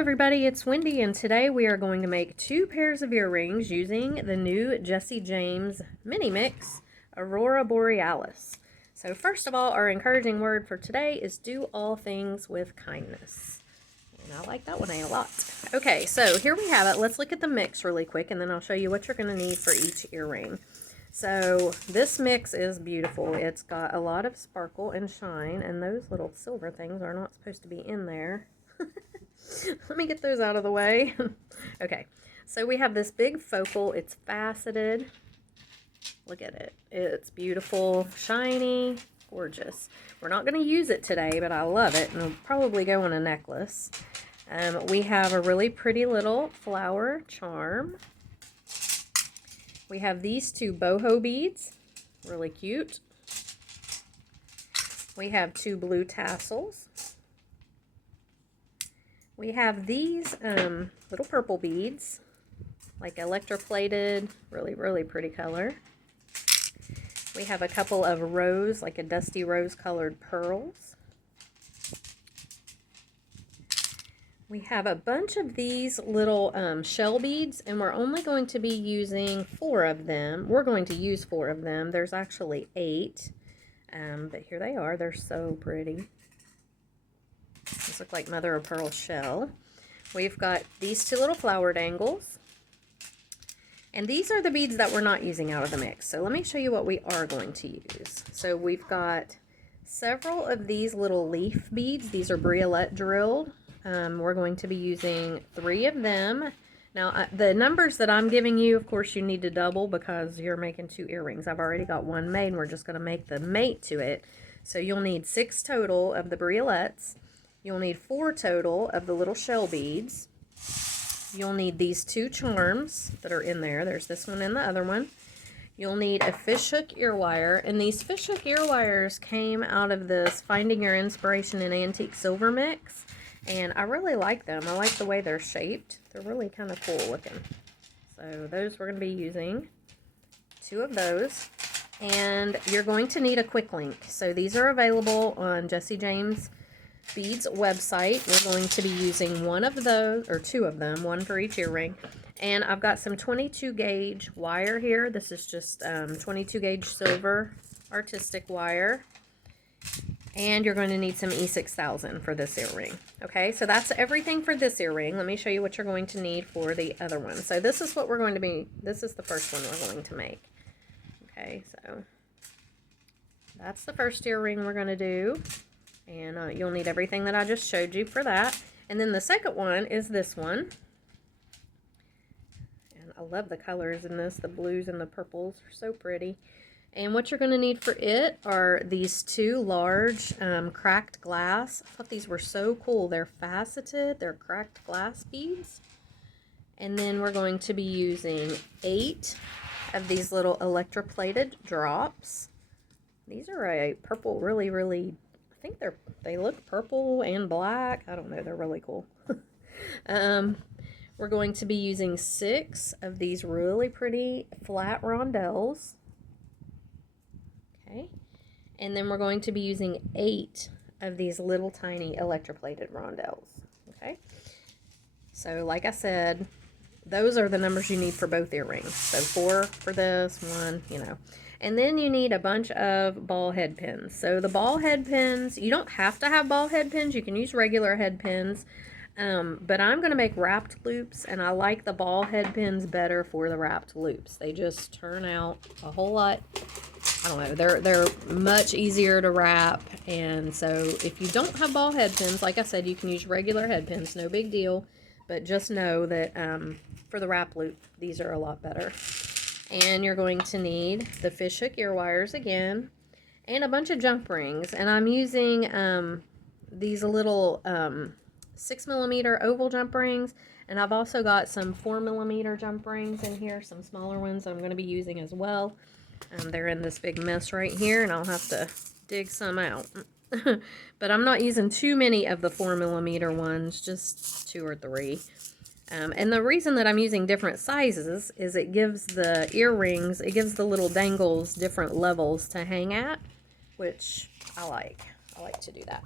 everybody, it's Wendy, and today we are going to make 2 pairs of earrings using the new Jesse James mini mix Aurora Borealis. So first of all, our encouraging word for today is do all things with kindness. And I like that one a lot. Okay, so here we have it. Let's look at the mix really quick, and then I'll show you what you're going to need for each earring. So this mix is beautiful. It's got a lot of sparkle and shine, and those little silver things are not supposed to be in there. Let me get those out of the way. Okay, so we have this big focal. It's faceted. Look at it. It's beautiful, shiny, gorgeous. We're not going to use it today, but I love it, and it'll probably go on a necklace. We have a really pretty little flower charm. We have these 2 boho beads, really cute. We have 2 blue tassels. We have these little purple beads, like electroplated, really pretty color. We have a couple of rose, like a dusty rose colored pearls. We have a bunch of these little shell beads, and we're only going to be using 4 of them. We're going to use 4 of them. There's actually 8, but here they are. They're so pretty. These look like mother of pearl shell. We've got these 2 little flower dangles. And these are the beads that we're not using out of the mix. So let me show you what we are going to use. So we've got several of these little leaf beads. These are Borealis drilled. We're going to be using 3 of them. Now, the numbers that I'm giving you, of course, you need to double because you're making 2 earrings. I've already got 1 made, and we're just going to make the mate to it. So you'll need 6 total of the Borealis. You'll need 4 total of the little shell beads. You'll need these 2 charms that are in there. There's this one and the other one. You'll need a fishhook ear wire, and these fishhook ear wires came out of this Finding Your Inspiration in Antique Silver mix, and I really like them. I like the way they're shaped. They're really kind of cool looking. So those we're going to be using. 2 of those. And you're going to need a quick link. So these are available on Jesse James Beads website. We're going to be using 1 of those, or 2 of them, 1 for each earring. And I've got some 22 gauge wire here. This is just 22 gauge silver artistic wire. And you're going to need some E6000 for this earring. Okay, so that's everything for this earring. Let me show you what you're going to need for the other one. So this is what we're going to be, this is the first one we're going to make. Okay, so that's the first earring we're going to do. And you'll need everything that I just showed you for that. And then the second one is this one. And I love the colors in this. The blues and the purples are so pretty. And what you're going to need for it are these 2 large cracked glass. I thought these were so cool. They're faceted. They're cracked glass beads. And then we're going to be using 8 of these little electroplated drops. These are a purple, really I think they look purple and black. I don't know. They're really cool. We're going to be using 6 of these really pretty flat rondelles. Okay. And then we're going to be using 8 of these little tiny electroplated rondelles. Okay. So like I said, those are the numbers you need for both earrings. So 4 for this, 1, you know. And then you need a bunch of ball head pins. So the ball head pins, you don't have to have ball head pins. You can use regular head pins. But I'm going to make wrapped loops, and I like the ball head pins better for the wrapped loops. They just turn out a whole lot, I don't know, they're much easier to wrap. And so if you don't have ball head pins, like I said, you can use regular head pins, no big deal. But just know that for the wrap loop, these are a lot better. And you're going to need the fishhook ear wires again, and a bunch of jump rings. And I'm using these little 6mm oval jump rings, and I've also got some 4mm jump rings in here, some smaller ones I'm going to be using as well. They're in this big mess right here, and I'll have to dig some out. But I'm not using too many of the 4mm ones, just 2 or 3. And the reason that I'm using different sizes is it gives the earrings, it gives the little dangles different levels to hang at, which I like. I like to do that.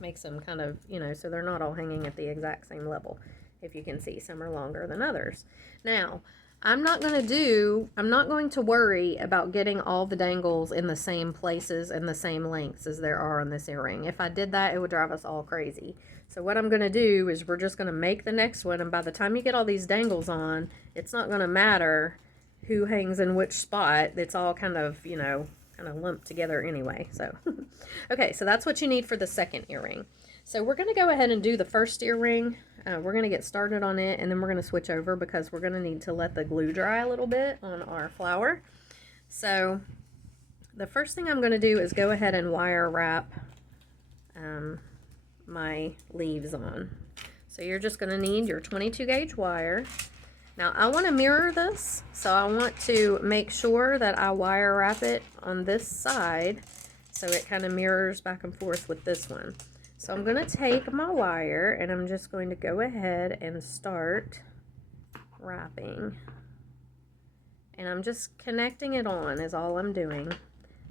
Makes them kind of, you know, so they're not all hanging at the exact same level. If you can see, some are longer than others. Now, I'm not going to worry about getting all the dangles in the same places and the same lengths as there are on this earring. If I did that, it would drive us all crazy. So what I'm going to do is we're just going to make the next one, and by the time you get all these dangles on, it's not going to matter who hangs in which spot. It's all kind of, you know, kind of lumped together anyway. So, okay, so that's what you need for the second earring. So we're going to go ahead and do the first earring. We're going to get started on it, and then we're going to switch over because we're going to need to let the glue dry a little bit on our flower. So the first thing I'm going to do is go ahead and wire wrap my leaves on. So you're just going to need your 22 gauge wire. Now I want to mirror this, so I want to make sure that I wire wrap it on this side so it kind of mirrors back and forth with this one. So I'm going to take my wire and I'm just going to go ahead and start wrapping. And I'm just connecting it on is all I'm doing.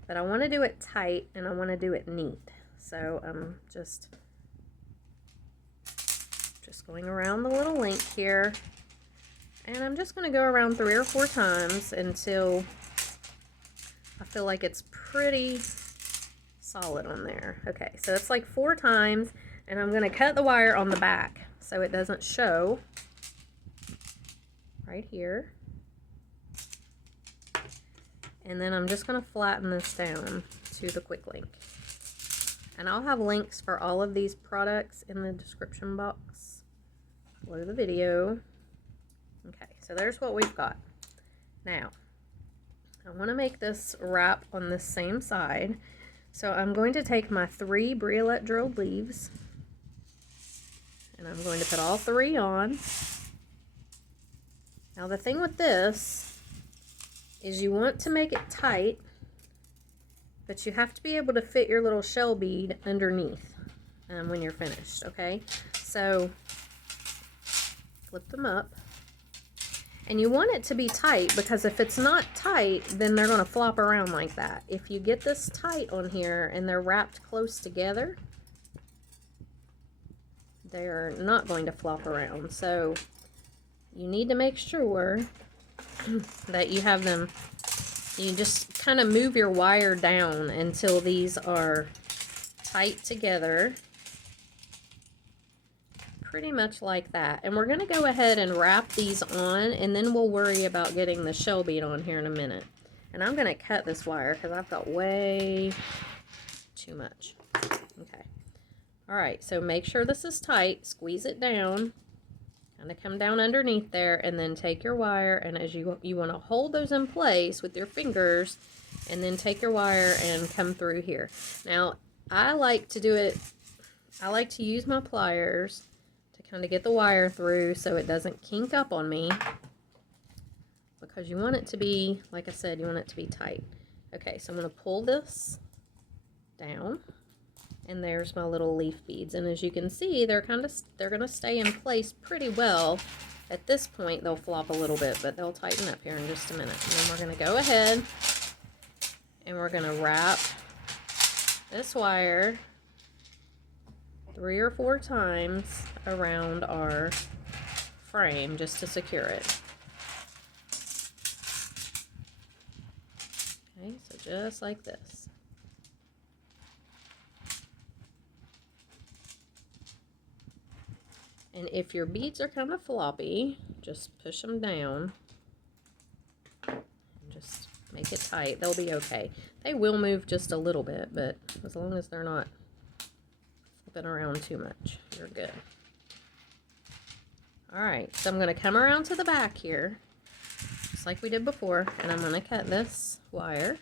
But I want to do it tight and I want to do it neat. So I'm just going around the little link here. And I'm just going to go around 3 or 4 times until I feel like it's pretty solid on there. Okay, so it's like 4 times, and I'm going to cut the wire on the back so it doesn't show right here. And then I'm just going to flatten this down to the quick link. And I'll have links for all of these products in the description box below the video. Okay, so there's what we've got. Now, I want to make this wrap on the same side. So I'm going to take my 3 Borealis drilled leaves, and I'm going to put all 3 on. Now the thing with this is you want to make it tight, but you have to be able to fit your little shell bead underneath when you're finished, okay? So flip them up. And you want it to be tight, because if it's not tight, then they're going to flop around like that. If you get this tight on here and they're wrapped close together, they're not going to flop around. So you need to make sure that you have them, you just kind of move your wire down until these are tight together. Pretty much like that. And we're going to go ahead and wrap these on, and then we'll worry about getting the shell bead on here in a minute. And I'm going to cut this wire because I've got way too much. Okay. Alright, so make sure this is tight. Squeeze it down. Kind of come down underneath there, and then take your wire, and as you want to hold those in place with your fingers, and then take your wire and come through here. Now, I like to do it, I like to use my pliers kind of get the wire through so it doesn't kink up on me, because you want it to be, like I said, you want it to be tight. Okay, so I'm going to pull this down, and there's my little leaf beads, and as you can see, they're going to stay in place pretty well. At this point they'll flop a little bit, but they'll tighten up here in just a minute. And then we're going to go ahead and we're going to wrap this wire 3 or 4 times around our frame just to secure it. Okay, so just like this. And if your beads are kind of floppy, just push them down and just make it tight. They'll be okay. They will move just a little bit, but as long as they're not around too much, you're good. Alright, so I'm going to come around to the back here just like we did before, and I'm going to cut this wire.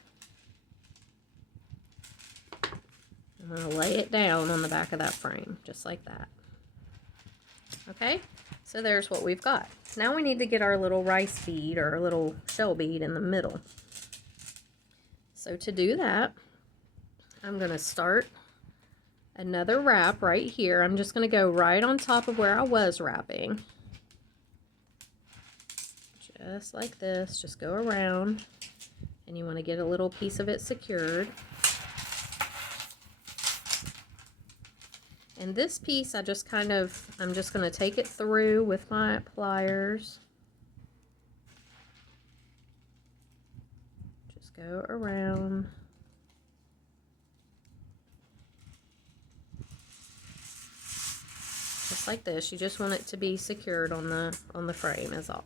I'm going to lay it down on the back of that frame just like that. Okay, so there's what we've got. Now we need to get our little rice bead or little shell bead in the middle. So to do that, I'm going to start another wrap right here. I'm just going to go right on top of where I was wrapping. Just like this. Just go around, and you want to get a little piece of it secured. And this piece, I'm just going to take it through with my pliers. Just go around. Just like this. You just want it to be secured on the frame is all.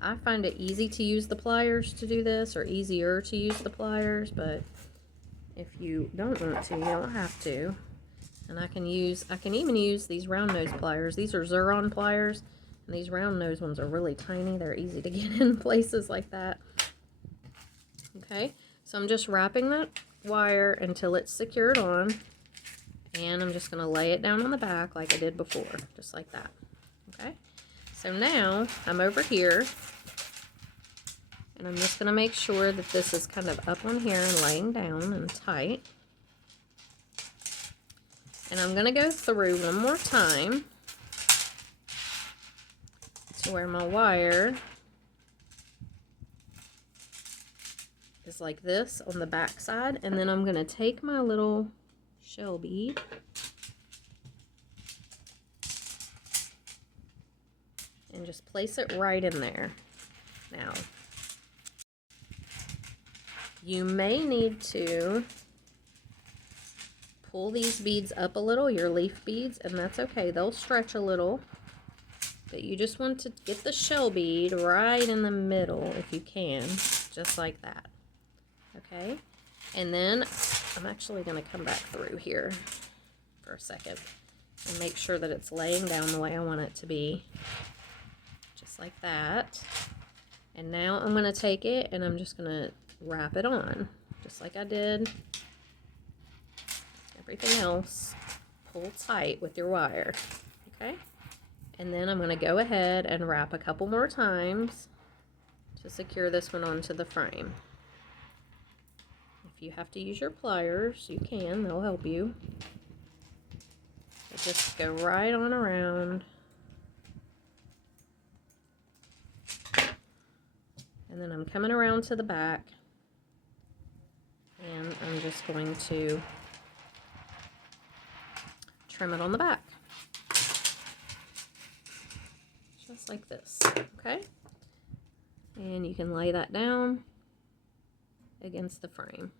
I find it easy to use the pliers to do this, or easier to use the pliers, but if you don't want to, you don't have to. And I can even use these round nose pliers. These are Xuron pliers, and these round nose ones are really tiny. They're easy to get in places like that. Okay, so I'm just wrapping that wire until it's secured on, and I'm just going to lay it down on the back like I did before, just like that. Okay, so now I'm over here, and I'm just going to make sure that this is kind of up on here and laying down and tight. And I'm going to go through one more time to where my wire is like this on the back side. And then I'm going to take my little shell bead and just place it right in there. Now, you may need to pull these beads up a little, your leaf beads, and that's okay. They'll stretch a little, but you just want to get the shell bead right in the middle if you can, just like that. Okay, and then I'm actually going to come back through here for a second and make sure that it's laying down the way I want it to be, just like that. And now I'm going to take it and I'm just going to wrap it on, just like I did everything else. Pull tight with your wire, okay? And then I'm going to go ahead and wrap a couple more times to secure this one onto the frame. If you have to use your pliers, you can, they'll help you. But just go right on around. And then I'm coming around to the back, and I'm just going to trim it on the back, just like this. Okay, and you can lay that down against the frame,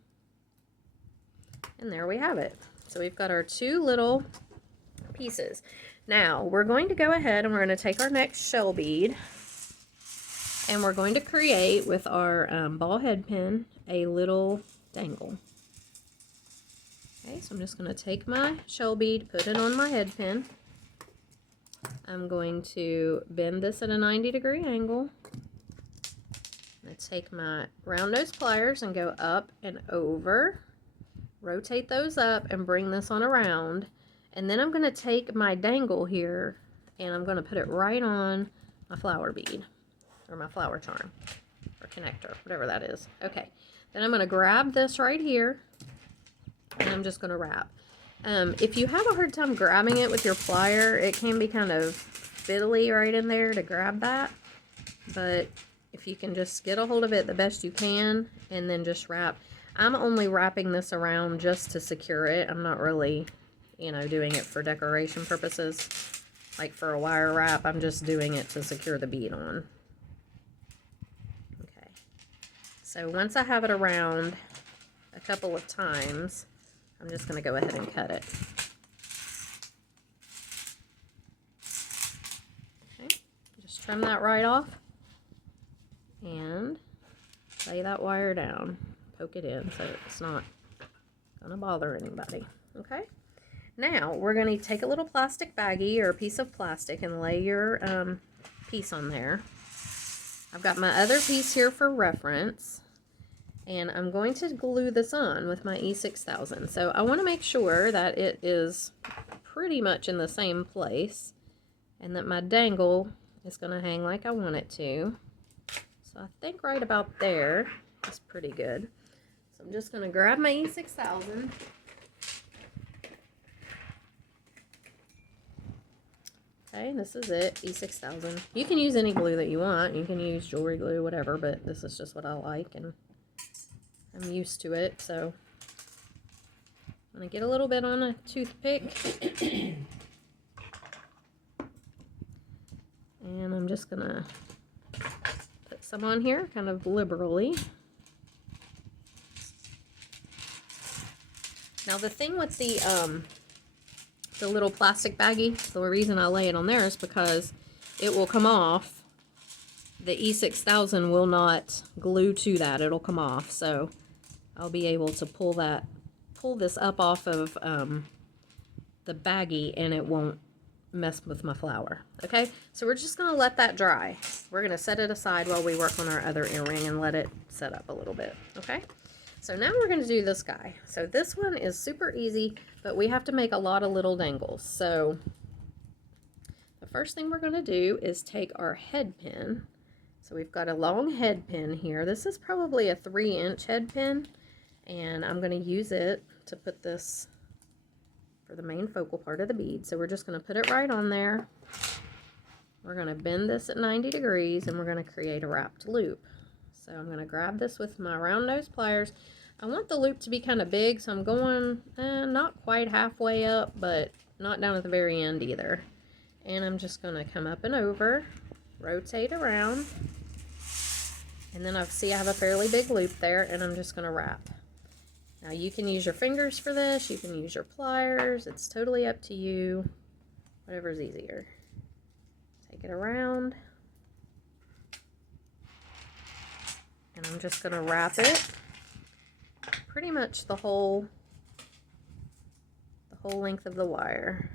and there we have it. So we've got our two little pieces. Now we're going to go ahead and we're going to take our next shell bead, and we're going to create with our ball head pin a little dangle. Okay, so I'm just going to take my shell bead, put it on my head pin. I'm going to bend this at a 90-degree angle. I'm going to take my round nose pliers and go up and over. Rotate those up and bring this on around. And then I'm going to take my dangle here and I'm going to put it right on my flower bead, or my flower charm, or connector, whatever that is. Okay, then I'm going to grab this right here, and I'm just going to wrap. If you have a hard time grabbing it with your plier, it can be kind of fiddly right in there to grab that. But if you can just get a hold of it the best you can, and then just wrap. I'm only wrapping this around just to secure it. I'm not really, you know, doing it for decoration purposes. Like for a wire wrap, I'm just doing it to secure the bead on. Okay. So once I have it around a couple of times, I'm just going to go ahead and cut it. Okay, just trim that right off and lay that wire down. Poke it in so it's not going to bother anybody. Okay, now we're going to take a little plastic baggie or a piece of plastic and lay your piece on there. I've got my other piece here for reference. And I'm going to glue this on with my E6000. So I want to make sure that it is pretty much in the same place and that my dangle is going to hang like I want it to. So I think right about there is pretty good. So I'm just going to grab my E6000. Okay, this is it, E6000. You can use any glue that you want. You can use jewelry glue, whatever, but this is just what I like, and I'm used to it, so I'm going to get a little bit on a toothpick. And I'm just going to put some on here kind of liberally. Now the thing with the little plastic baggie, the reason I lay it on there is because it will come off. The E6000 will not glue to that. It'll come off. So I'll be able to pull this up off of the baggie and it won't mess with my flower. Okay, so we're just going to let that dry. We're going to set it aside while we work on our other earring and let it set up a little bit. Okay, so now we're going to do this guy. So this one is super easy, but we have to make a lot of little dangles. So the first thing we're going to do is take our head pin. So we've got a long head pin here. This is probably a 3-inch head pin, and I'm going to use it to put this for the main focal part of the bead. So we're just going to put it right on there. We're going to bend this at 90 degrees and we're going to create a wrapped loop. So I'm going to grab this with my round nose pliers. I want the loop to be kind of big, so I'm going not quite halfway up, but not down at the very end either. And I'm just going to come up and over, rotate around, and then I have a fairly big loop there, and I'm just going to wrap. Now you can use your fingers for this, you can use your pliers, it's totally up to you, whatever's easier. Take it around, and I'm just going to wrap it pretty much the whole length of the wire.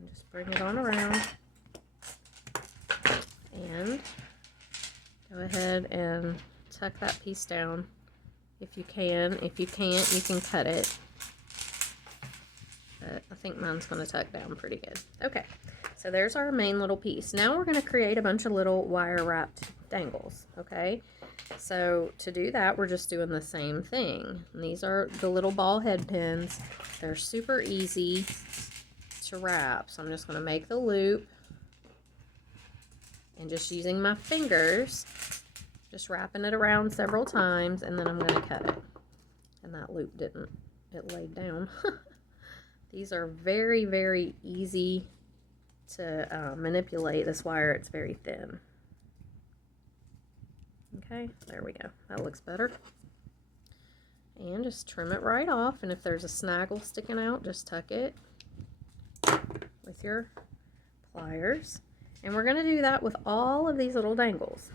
And just bring it on around, and go ahead and tuck that piece down if you can. If you can't, you can cut it. But I think mine's going to tuck down pretty good. Okay, so there's our main little piece. Now we're going to create a bunch of little wire wrapped dangles. Okay, so to do that, we're just doing the same thing. And these are the little ball head pins. They're super easy to wrap. So I'm just going to make the loop and just using my fingers, just wrapping it around several times, and then I'm going to cut it. And that loop it laid down. These are very, very easy to manipulate. This wire, it's very thin. Okay, there we go. That looks better. And just trim it right off, and if there's a snaggle sticking out, just tuck it with your pliers. And we're going to do that with all of these little dangles.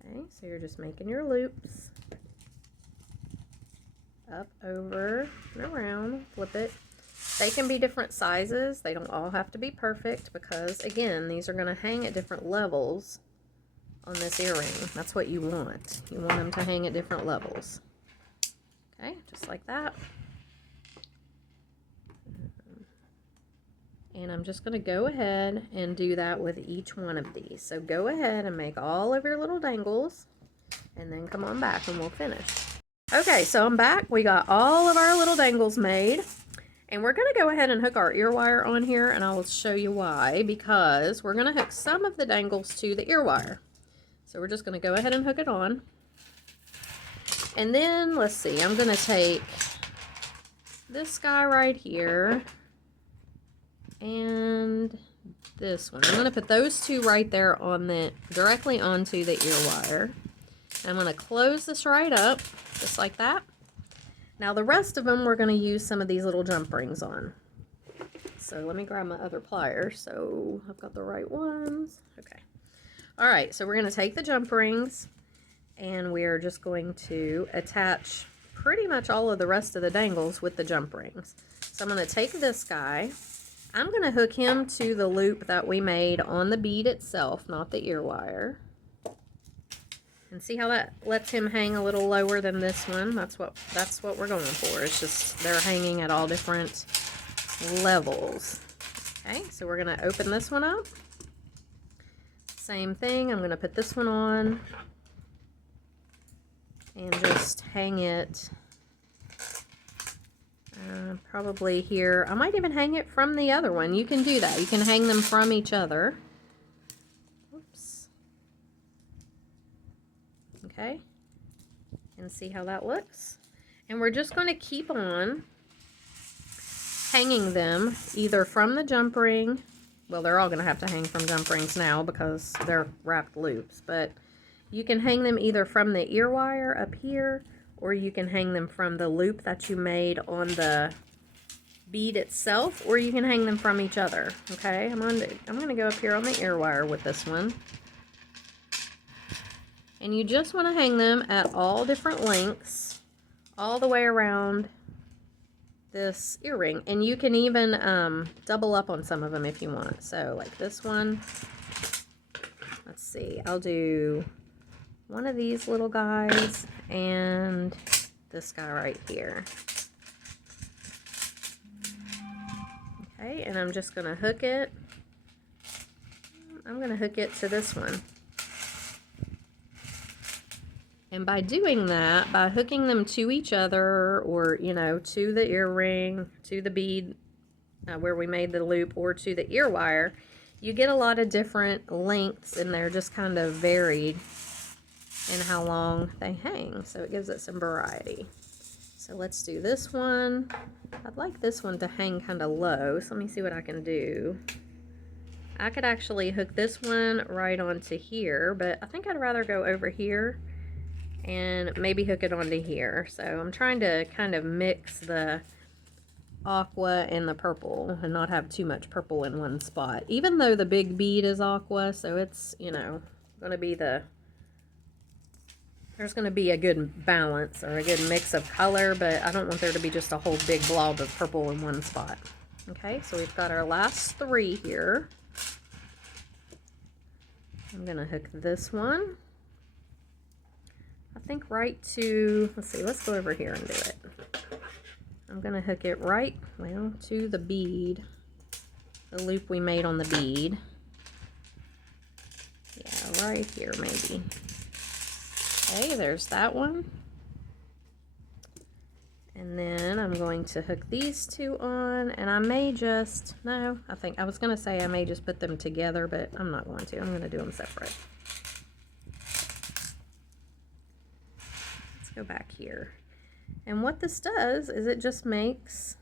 Okay, so you're just making your loops. Up, over, and around. Flip it. They can be different sizes. They don't all have to be perfect because, again, these are going to hang at different levels on this earring. That's what you want. You want them to hang at different levels. Okay, just like that. And I'm just going to go ahead and do that with each one of these. So go ahead and make all of your little dangles, and then come on back and we'll finish. Okay, so I'm back. We got all of our little dangles made, and we're going to go ahead and hook our ear wire on here, and I will show you why. Because we're going to hook some of the dangles to the ear wire. So we're just going to go ahead and hook it on. And then, let's see, I'm going to take this guy right here and this one. I'm going to put those two right there on directly onto the ear wire. I'm going to close this right up, just like that. Now the rest of them, we're going to use some of these little jump rings on. So let me grab my other pliers so I've got the right ones. Okay. All right, so we're going to take the jump rings, and we're just going to attach pretty much all of the rest of the dangles with the jump rings. So I'm going to take this guy. I'm going to hook him to the loop that we made on the bead itself, not the ear wire. And see how that lets him hang a little lower than this one? That's what we're going for. It's just they're hanging at all different levels. Okay, so we're going to open this one up. Same thing. I'm going to put this one on and just hang it probably here. I might even hang it from the other one. You can do that. You can hang them from each other. Oops. Okay. and see how that looks. And we're just going to keep on hanging them either from the jump ring. Well, they're all going to have to hang from jump rings now because they're wrapped loops, but you can hang them either from the ear wire up here, or you can hang them from the loop that you made on the bead itself, or you can hang them from each other. Okay, I'm gonna go up here on the ear wire with this one. And you just want to hang them at all different lengths all the way around this earring, and you can even double up on some of them if you want. So like this one, let's see, I'll do one of these little guys and this guy right here. Okay, and I'm just going to hook it. I'm going to hook it to this one. And by doing that, by hooking them to each other, or, you know, to the earring, to the bead where we made the loop, or to the ear wire, you get a lot of different lengths, and they're just kind of varied in how long they hang. So it gives it some variety. So let's do this one. I'd like this one to hang kind of low, so let me see what I can do. I could actually hook this one right onto here, but I think I'd rather go over here and maybe hook it onto here. So I'm trying to kind of mix the aqua and the purple and not have too much purple in one spot, even though the big bead is aqua, so it's, you know, going to be there's going to be a good balance or a good mix of color, but I don't want there to be just a whole big blob of purple in one spot. Okay, so we've got our last 3 here. I'm going to hook this one, I think right to, let's see, let's go over here and do it. I'm going to hook it right, well, to the bead, the loop we made on the bead. Yeah, right here maybe. Okay, there's that one. And then I'm going to hook these 2 on, and I may just, no, I was going to say I may just put them together, but I'm not going to. I'm going to do them separate. Let's go back here. And what this does is it just makes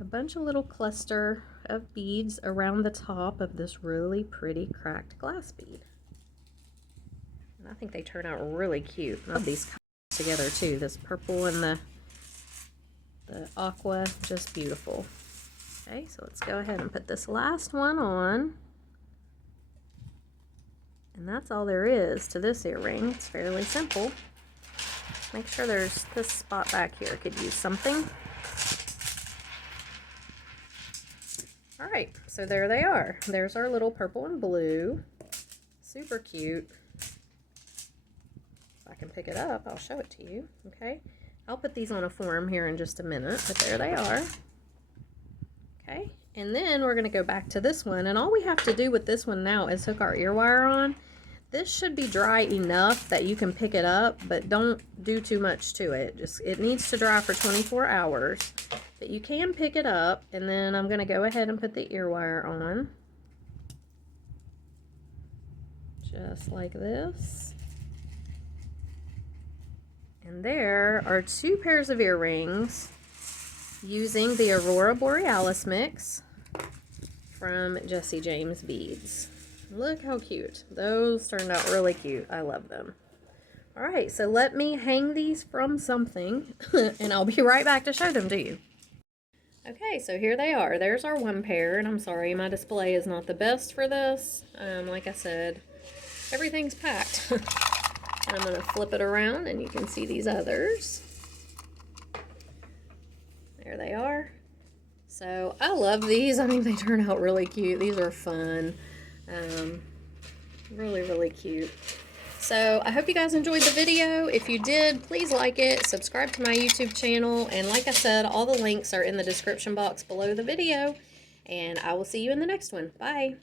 a bunch of little cluster of beads around the top of this really pretty cracked glass bead. And I think they turn out really cute. I love these colors together too. This purple and the aqua, just beautiful. Okay, so let's go ahead and put this last one on. And that's all there is to this earring. It's fairly simple. Make sure there's this spot back here could use something. All right, so there they are. There's our little purple and blue. Super cute. If I can pick it up, I'll show it to you. Okay, I'll put these on a form here in just a minute, but there they are. Okay, and then we're gonna go back to this one, and all we have to do with this one now is hook our ear wire on. This should be dry enough that you can pick it up, but don't do too much to it. It needs to dry for 24 hours, but you can pick it up. And then I'm going to go ahead and put the ear wire on. Just like this. And there are 2 pairs of earrings using the Aurora Borealis mix from Jessie James Beads. Look how cute. Those turned out really cute. I love them. All right, so let me hang these from something and I'll be right back to show them to you. Okay, so here they are. There's our 1 pair, and I'm sorry, my display is not the best for this. Like I said, everything's packed. And I'm gonna flip it around and you can see these others. There they are. So I love these. I think they turn out really cute. These are fun. Really, really cute. So I hope you guys enjoyed the video. If you did, please like it, subscribe to my YouTube channel, and like I said, all the links are in the description box below the video, and I will see you in the next one. Bye.